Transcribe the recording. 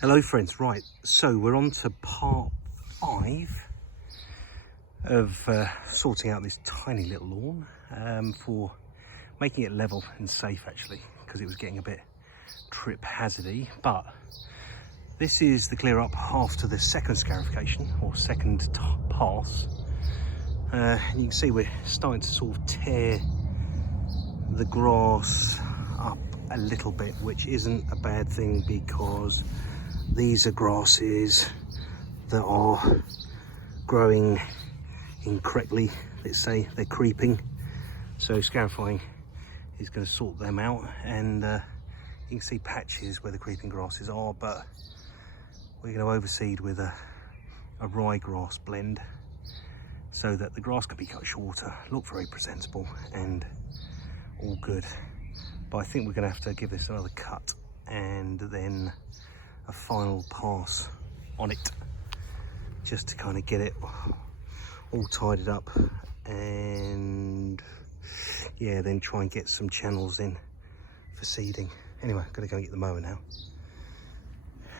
Hello friends, right, so we're on to part 5 of sorting out this tiny little lawn for making it level and safe actually, because it was getting a bit trip hazardy. But this is the clear up after the second scarification or second pass. You can see we're starting to sort of tear the grass up a little bit, which isn't a bad thing because these are grasses that are growing incorrectly. Let's say they're creeping, so scarifying is going to sort them out. And you can see patches where the creeping grasses are, but we're going to overseed with a ryegrass blend so that the grass can be cut shorter, look very presentable and all good. But I think we're going to have to give this another cut and then a final pass on it, just to kind of get it all tidied up, and yeah, then try and get some channels in for seeding. Anyway, I've got to go and get the mower now.